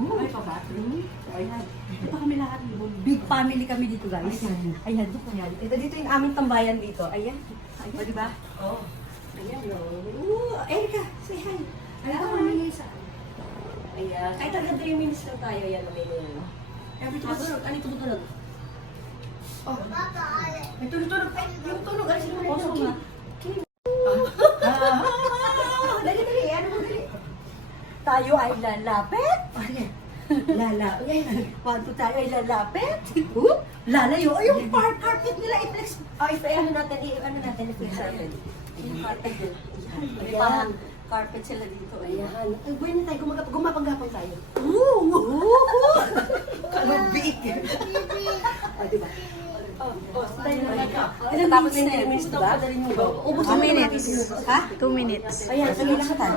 May pa-bathroom. Ayan. Ito kami lahat. Big family kami dito, guys. Ayan. Ayan. Ito dito yung aming tambayan dito. Ayan. Ayan. O, diba? Oo. Ayan. Erika, say hi. Ayan. Ayan. Kahit agad 3 minutes lang tayo. Ayan. Every tulog. Ano yung tulog? Oh. May tulog-tulog. Ay, yung tulog. Alis naman yung tulog. Dali. Ano mo dali? Tayo ay lalapit. Panto tayo ay lalapit. Lalayo. Ay, yung carpet nila i-flex. Ano natin, i-flex natin. Yung carpet nila. Ayan. Carpet sila dito. Ayan. Ay, buhay na tayo. Gumapang-gapang tayo. Kalubig. O, diba? Tapos 10 minutes daw, padalin mo ba? 2 minutes. Ha? 2 minutes. Ayan, sige lang tayo.